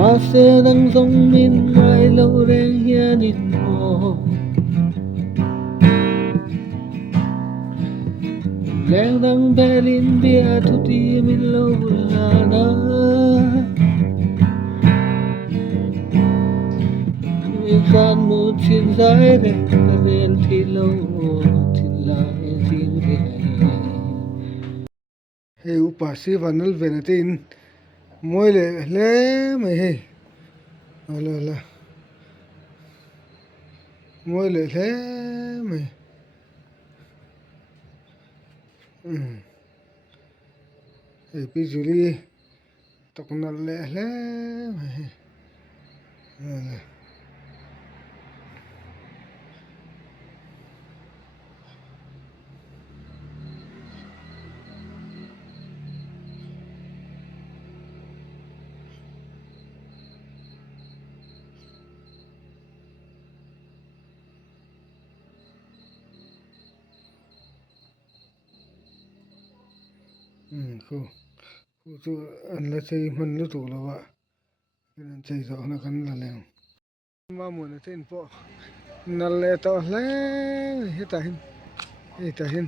Mà xe đang dòng min ai lâu đen hiền in mồ Leng đang belin bia thu ti min lâu là na Gian một thiên giải đẹp cả đen thì lâu thiên lại thiên thì hay upa si vanal venatin moi le mai he ala moi le mai hey pijuli toknal le mai ala khu khu chu an la chei man lu tu lawa pinanchai zo na kan la leng ma mo na tin po nal le to le hita hin